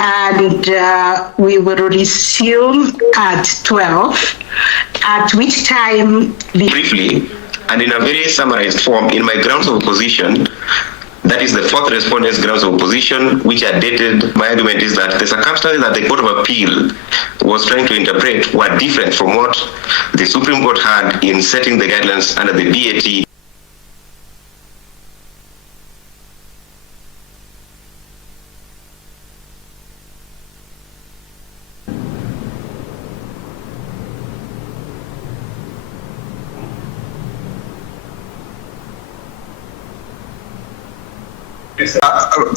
and we will resume at 12, at which time... Briefly, and in a very summarized form, in my grounds of opposition, that is the fourth respondent's grounds of opposition, which are dated. My argument is that the circumstances that the Court of Appeal was trying to interpret were different from what the Supreme Court had in setting the guidelines under the BAT.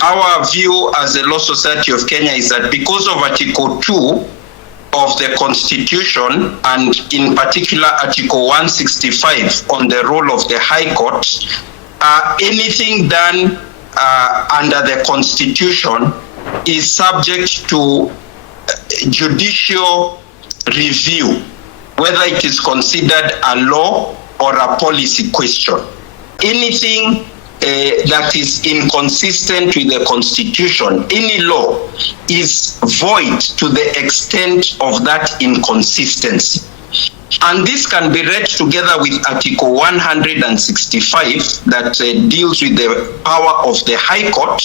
Our view as the Law Society of Kenya is that because of Article 2 of the Constitution, and in particular Article 165 on the role of the High Court, anything done under the Constitution is subject to judicial review, whether it is considered a law or a policy question. Anything that is inconsistent with the Constitution, any law, is void to the extent of that inconsistency. And this can be read together with Article 165 that deals with the power of the High Court,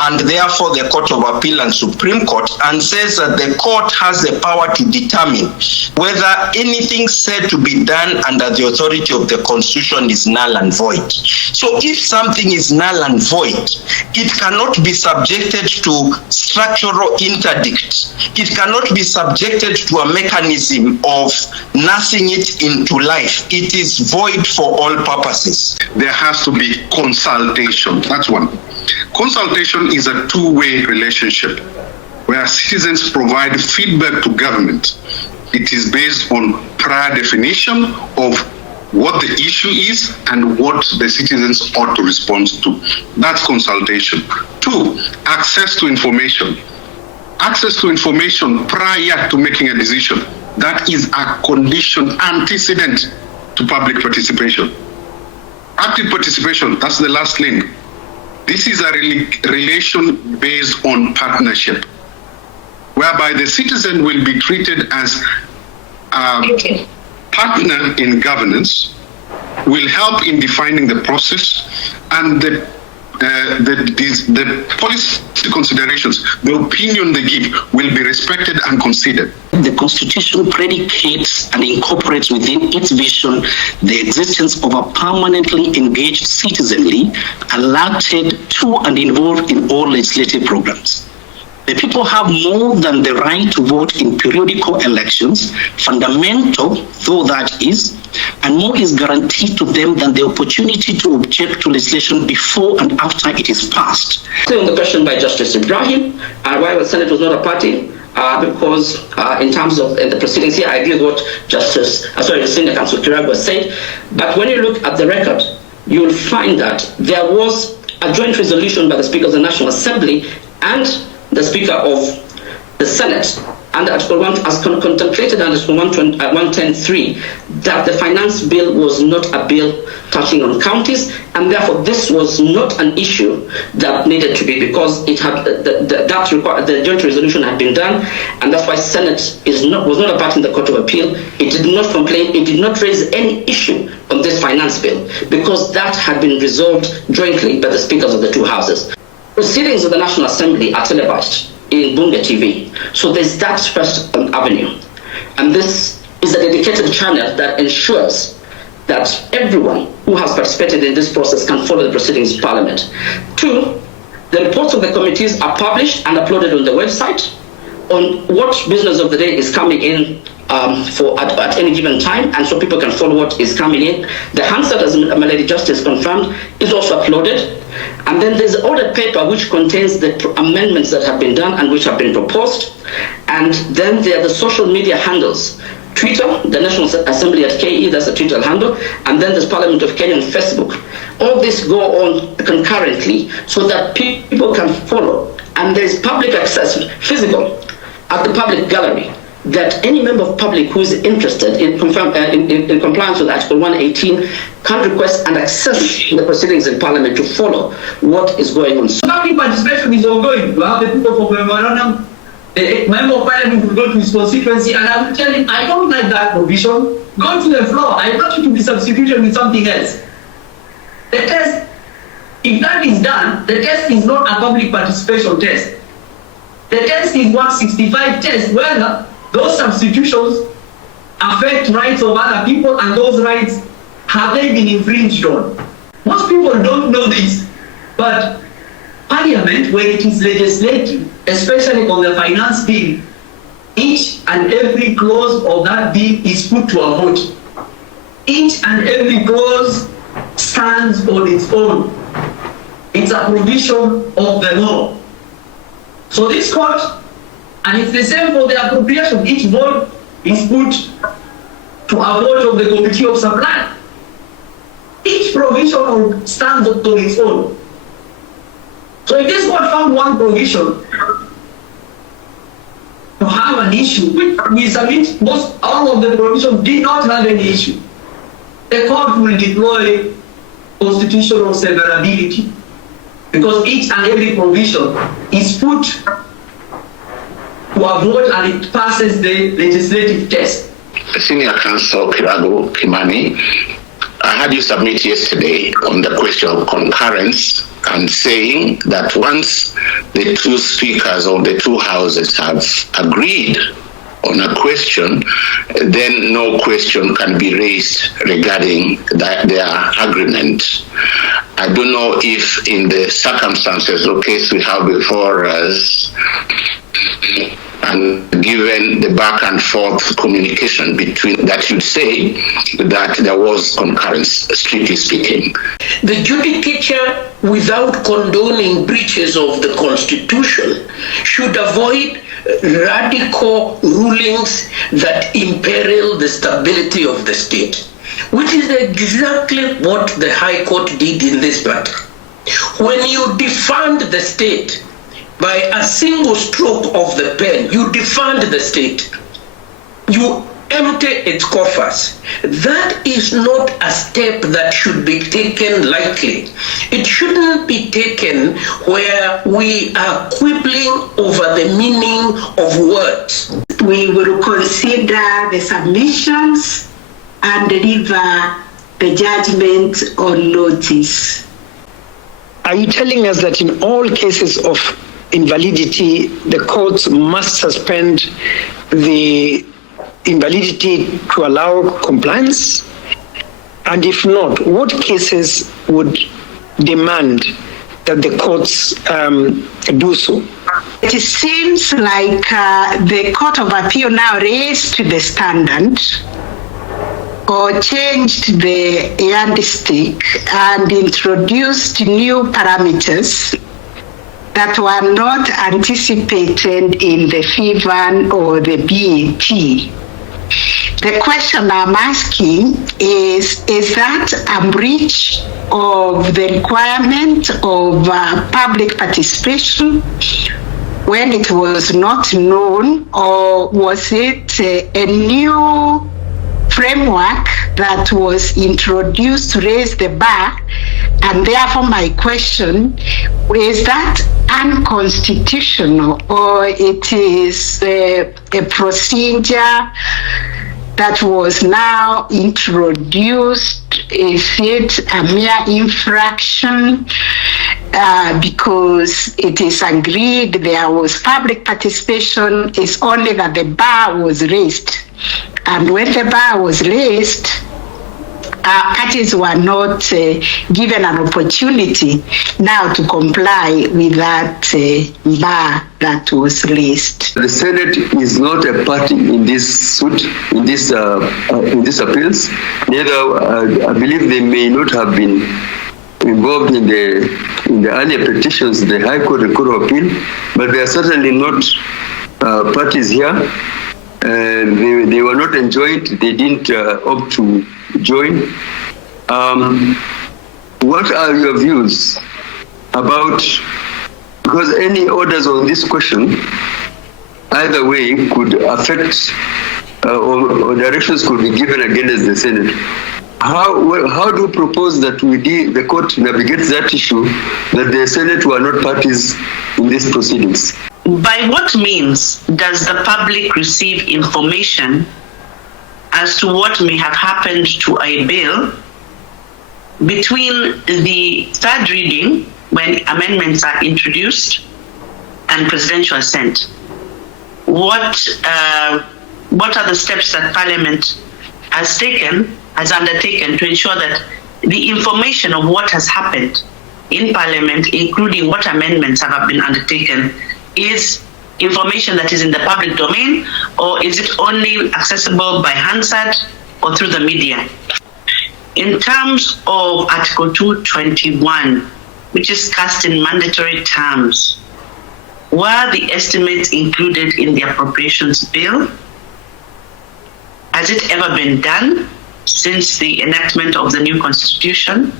and therefore the Court of Appeal and Supreme Court, and says that the court has the power to determine whether anything said to be done under the authority of the Constitution is null and void. So if something is null and void, it cannot be subjected to structural interdict. It cannot be subjected to a mechanism of nursing it into life. It is void for all purposes. There has to be consultation. That's one. Consultation is a two-way relationship where citizens provide feedback to government. It is based on prior definition of what the issue is and what the citizens ought to respond to. That's consultation. Two, access to information. Access to information prior to making a decision. That is a condition antecedent to public participation. Active participation, that's the last link. This is a relation based on partnership, whereby the citizen will be treated as a partner in governance, will help in defining the process, and the policy considerations, the opinion they give will be respected and considered. The Constitution predicates and incorporates within its vision the existence of a permanently engaged citizenry, alerted to and involved in all legislative programs. The people have more than the right to vote in periodical elections, fundamental though that is, and more is guaranteed to them than the opportunity to object to legislation before and after it is passed. On the question by Justice Ibrahim, why the Senate was not a party, because in terms of the proceedings here, I agree with what Senior Counsel Kirago said, but when you look at the record, you'll find that there was a joint resolution by the Speaker of the National Assembly and the Speaker of the Senate, and Article 1, as contemplated under Article 110.3, that the finance bill was not a bill touching on counties, and therefore this was not an issue that needed to be, because it had the joint resolution had been done, and that's why Senate was not a part in the Court of Appeal. It did not complain, it did not raise any issue on this finance bill, because that had been resolved jointly by the speakers of the two houses. Proceedings of the National Assembly are televised in Bunge TV. So there's that first avenue. And this is a dedicated channel that ensures that everyone who has participated in this process can follow the proceedings of Parliament. Two, the reports of the committees are published and uploaded on the website on what business of the day is coming in at any given time, and so people can follow what is coming in. The Hansard, as my Lady Justice confirmed, is also uploaded. And then there's the audit paper which contains the amendments that have been done and which have been proposed. And then there are the social media handles. Twitter, the National Assembly at KE, that's the Twitter handle, and then there's Parliament of Kenya on Facebook. All this go on concurrently so that people can follow. And there's public access, physical, at the public gallery. that any member of public who is interested in compliance with Article 118 can request and access the proceedings in Parliament to follow what is going on. Public participation is ongoing. You have the people from memorandum, the member of Parliament will go to his constituency, and I will tell him, I don't like that provision. Go to the floor. I want you to be substituted with something else. The test, if that is done, the test is not a public participation test. The test is 165 test, whether those substitutions affect rights of other people and those rights, have they been infringed on? Most people don't know this, but Parliament, when it is legislating, especially on the finance bill, each and every clause of that bill is put to a vote. Each and every clause stands on its own. It's a provision of the law. So this court, and it's the same for the appropriation, each vote is put to a vote of the Committee of Supply. Each provision stands on its own. So if this court found one provision to have an issue, we submit most, all of the provisions did not have any issue. The court will deploy constitutional severability because each and every provision is put to a vote and it passes the legislative test. Senior Counsel Kirago Kimani, I had you submit yesterday on the question of concurrence and saying that once the two speakers of the two houses have agreed on a question, then no question can be raised regarding their agreement. I don't know if in the circumstances or case we have before us, and given the back and forth communication between that, you'd say that there was concurrence, strictly speaking. The judicature, without condoning breaches of the Constitution, should avoid radical rulings that imperil the stability of the state, which is exactly what the High Court did in this matter. When you defund the state by a single stroke of the pen, you defund the state, you empty its coffers. That is not a step that should be taken lightly. It shouldn't be taken where we are quibbling over the meaning of words. We will consider the submissions and deliver the judgment on notice. Are you telling us that in all cases of invalidity, the courts must suspend the invalidity to allow compliance? And if not, what cases would demand that the courts do so? It seems like the Court of Appeal now raised the standard or changed the yardstick and introduced new parameters that were not anticipated in the FIVAN or the BAT. The question I'm asking is that a breach of the requirement of public participation when it was not known, or was it a new framework that was introduced to raise the bar? And therefore my question is that unconstitutional, or it is a procedure that was now introduced? Is it a mere infraction because it is agreed there was public participation? It's only that the bar was raised. And when the bar was raised, parties were not given an opportunity now to comply with that bar that was raised. The Senate is not a party in this suit, in this appeals. Neither, I believe they may not have been involved in the earlier petitions, the High Court, the Court of Appeal, but they are certainly not parties here. They were not enjoined. They didn't opt to join. What are your views about, because any orders on this question either way could affect or directions could be given against the Senate. How do you propose that the court navigates that issue, that the Senate were not parties in these proceedings? By what means does the public receive information as to what may have happened to a bill between the third reading, when amendments are introduced, and presidential assent? What are the steps that Parliament has undertaken to ensure that the information of what has happened in Parliament, including what amendments have been undertaken, is information that is in the public domain, or is it only accessible by Hansard or through the media? In terms of Article 221, which is cast in mandatory terms, were the estimates included in the appropriations bill? Has it ever been done since the enactment of the new constitution?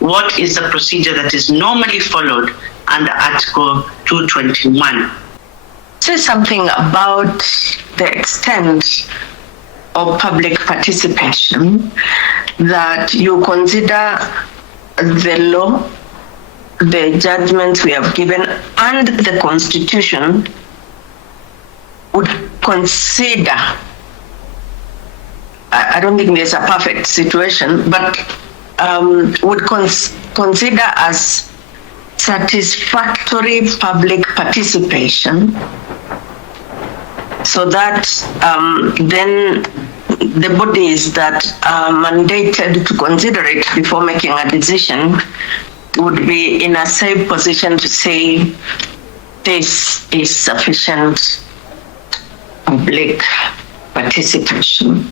What is the procedure that is normally followed under Article 221? Say something about the extent of public participation that you consider the law, the judgments we have given, and the Constitution would consider. I don't think there's a perfect situation, but would consider as satisfactory public participation, so that then the bodies that are mandated to consider it before making a decision would be in a safe position to say this is sufficient public participation.